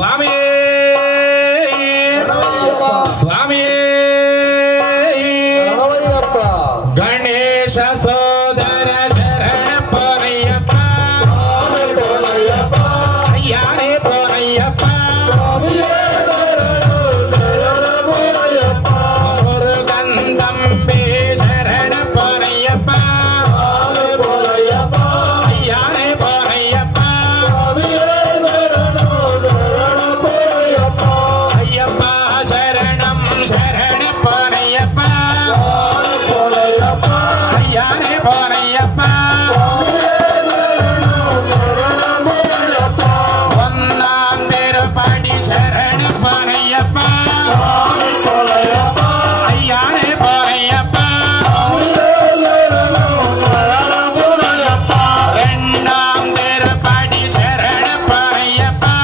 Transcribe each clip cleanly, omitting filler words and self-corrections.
சுவாமியே சுவாமியே கணேச சோதர சரண போரையப்பா ஐயானே போரையப்பா முருகன் தம்பி சரண போரையப்பா ஐயானே போரையப்பா ஐயப்பா சரணம் சரண போரையப்பா ஐயானே போரையப்பா ஒன்னாம் திருப்படி சரண போரையப்பா ஐயானே போரையப்பா ரெண்டாம் திருப்படி சரண போரையப்பா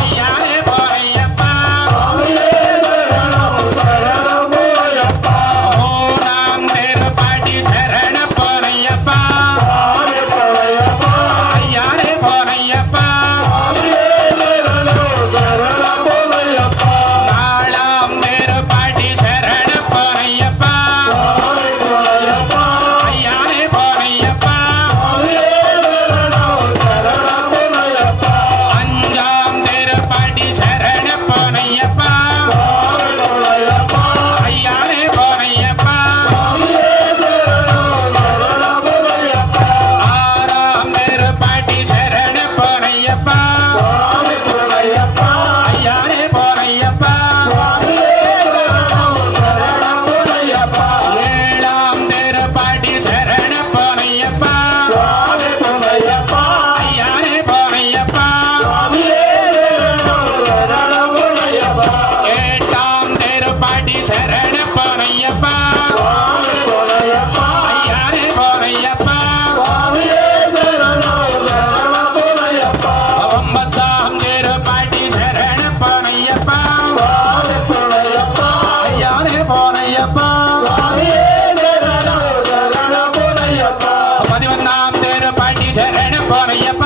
ஐயானே போரையப்பா மூணாம் திருப்படி சரண போரையப்பா ஐயானே போரையப்பா நாலாம் திருப்படி சரண போரையப்பா ஐயானே போரையப்பா அஞ்சாம் திருப்படி சரண போரையப்பா ஐயானே போரையப்பா ஆறாம் திருப்படி சரண போரையப்பா ஐயானே போரையப்பா ஏழாம் திருப்படி சரண போரையப்பா ஐயானே போரையப்பா எட்டாம் திருப்படி சரண போரையப்பா ஐயானே போரையப்பா ஒன்பதாம் திருப்படி சரண போரையப்பா ஐயானே போரையப்பா பதினொன்னாம் திருப்படி சரண போரையப்பா